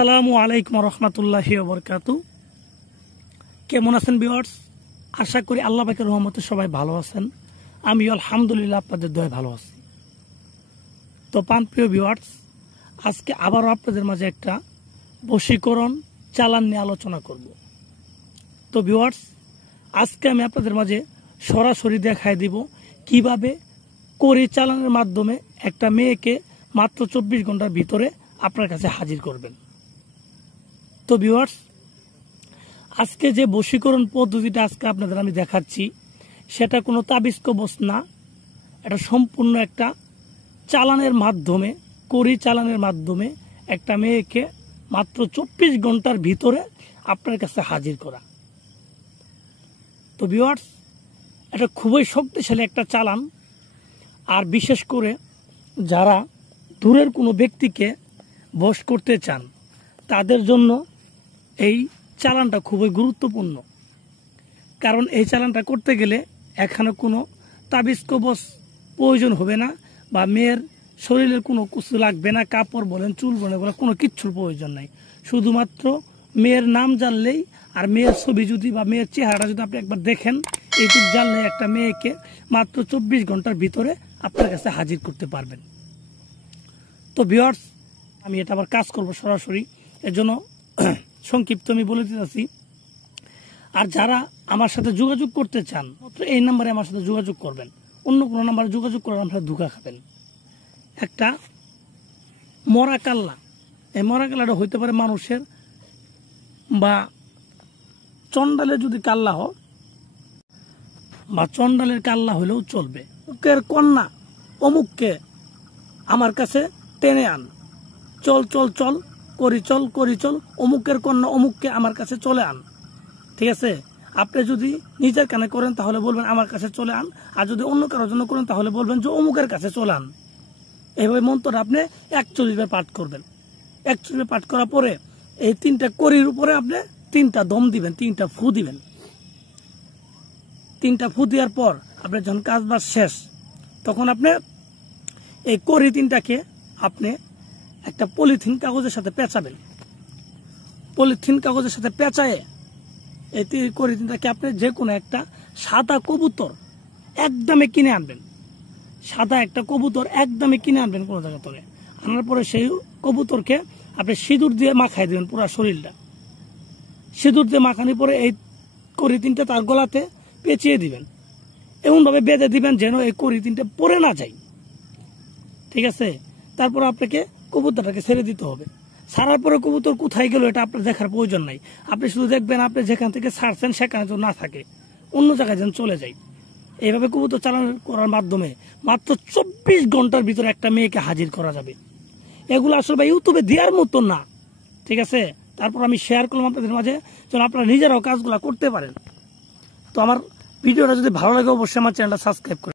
আসসালামু আলাইকুম রহমতুল্লাহি ওয়া বারাকাতু। কেমন আছেন ভিউয়ার্স? আশা করি আল্লাহ পাকের রহমতে সবাই ভালো আছেন। আমি আলহামদুলিল্লাহ আপনাদের দয়ায় ভালো আছি। তো প্রিয় ভিউয়ার্স, আজকে আবারও আপনাদের মাঝে একটা বশীকরণ চালান নিয়ে আলোচনা করব। তো ভিউয়ার্স, আজকে আমি আপনাদের মাঝে সরাসরি দেখায় দিব কিভাবে কড়ি চালানের মাধ্যমে একটা মেয়েকে মাত্র 24 ঘন্টার ভিতরে আপনার কাছে হাজির করবেন। তো ভিউয়ার্স, আজকে যে বশীকরণ পদ্ধতিটা আজকে আপনাদের আমি দেখাচ্ছি সেটা কোনো তাবিজ কবজ না, এটা সম্পূর্ণ একটা চালানের মাধ্যমে, কড়ি চালানের মাধ্যমে একটা মেয়েকে মাত্র 24 ঘন্টার ভিতরে আপনার কাছে হাজির করা। তো ভিউয়ার্স, এটা খুবই শক্তিশালী একটা চালান। আর বিশেষ করে যারা দূরের কোনো ব্যক্তিকে বশ করতে চান তাদের জন্য এই চালানটা খুবই গুরুত্বপূর্ণ। কারণ এই চালানটা করতে গেলে এখানে কোনো তাবিজ কবজ প্রয়োজন হবে না, বা মেয়ের শরীরের কোনো কিছু লাগবে না, কাপড় বলেন, চুল বলেন, কোনো কিচ্ছুর প্রয়োজন নাই। শুধুমাত্র মেয়ের নাম জানলেই আর মেয়ের ছবি যদি বা মেয়ের চেহারাটা যদি আপনি একবার দেখেন, এইটুকু জানলে একটা মেয়েকে মাত্র 24 ঘন্টার ভিতরে আপনার কাছে হাজির করতে পারবেন। তো ভিউয়ার্স, আমি এটা আবার কাজ করব সরাসরি, এর জন্য সংক্ষিপ্ত আমি বলে দিতেছি। আর যারা আমার সাথে যোগাযোগ করতে চান মাত্র এই নাম্বারে আমার সাথে যোগাযোগ করবেন, অন্য কোনো নাম্বারে যোগাযোগ করে আপনারা ধোঁকা খাবেন। একটা মরা কাল্লা, এই মরা কাল্লাটা হইতে পারে মানুষের, বা চন্ডালের যদি কাল্লা হয়, বা চন্ডালের কাল্লা হইলেও চলবে। অমুকের কন্যা অমুককে আমার কাছে টেনে আন, চল চল চল করি চল, অমুকের কন্যা অমুককে আমার কাছে চলে আন। ঠিক আছে? আপনি যদি নিজের কানে করেন তাহলে বলবেন আমার কাছে চলে আন, আর যদি অন্য কারোর জন্য করেন তাহলে বলবেন যে অমুকের কাছে চলে আন। এইভাবে মন্ত্রটা আপনি 41 বার পাঠ করবেন। 41 বার পাঠ করার পরে এই 3টা কড়ির উপরে আপনি 3টা দম দিবেন, 3টা ফু দিবেন। 3টা ফু দেওয়ার পর আপনার যখন কাজবাজ শেষ, তখন আপনি এই কড়ি 3টাকে আপনি একটা পলিথিন কাগজের সাথে পেঁচাবেন। পলিথিন কাগজের সাথে পেঁচায়ে এই কড়ি 3টাকে আপনি যে কোনো একটা সাদা কবুতর একদমে কিনে আনবেন। সাদা একটা কবুতর একদমে কিনে আনবেন কোনো জায়গা থেকে। আনার পরে সেই কবুতরকে আপনি সিঁদুর দিয়ে মাখাই দেবেন পুরো শরীরটা। সিঁদুর দিয়ে মাখানোর পরে এই কড়ি 3টা তার গলাতে পেঁচিয়ে দিবেন, এমনভাবে বেঁধে দিবেন যেন এই কড়ি 3টা পড়ে না যায়। ঠিক আছে? তারপর আপনাকে কবুতরটাকে ছেড়ে দিতে হবে। ছাড়ার পরে কবুতর কোথায় গেল এটা আপনার দেখার প্রয়োজন নাই। আপনি শুধু দেখবেন আপনি যেখান থেকে ছাড়ছেন সেখানে যেন না থাকে, অন্য জায়গায় যেন চলে যায়। এইভাবে কবুতর চালান করার মাধ্যমে মাত্র 24 ঘন্টার ভিতরে একটা মেয়েকে হাজির করা যাবে। এগুলো আসলে ইউটিউবে দেওয়ার মতো না। ঠিক আছে? তারপর আমি শেয়ার করলাম আপনাদের মাঝে, যেন আপনারা নিজেরাও কাজগুলো করতে পারেন। তো আমার ভিডিওটা যদি ভালো লাগে অবশ্যই আমার চ্যানেলটা সাবস্ক্রাইব করুন।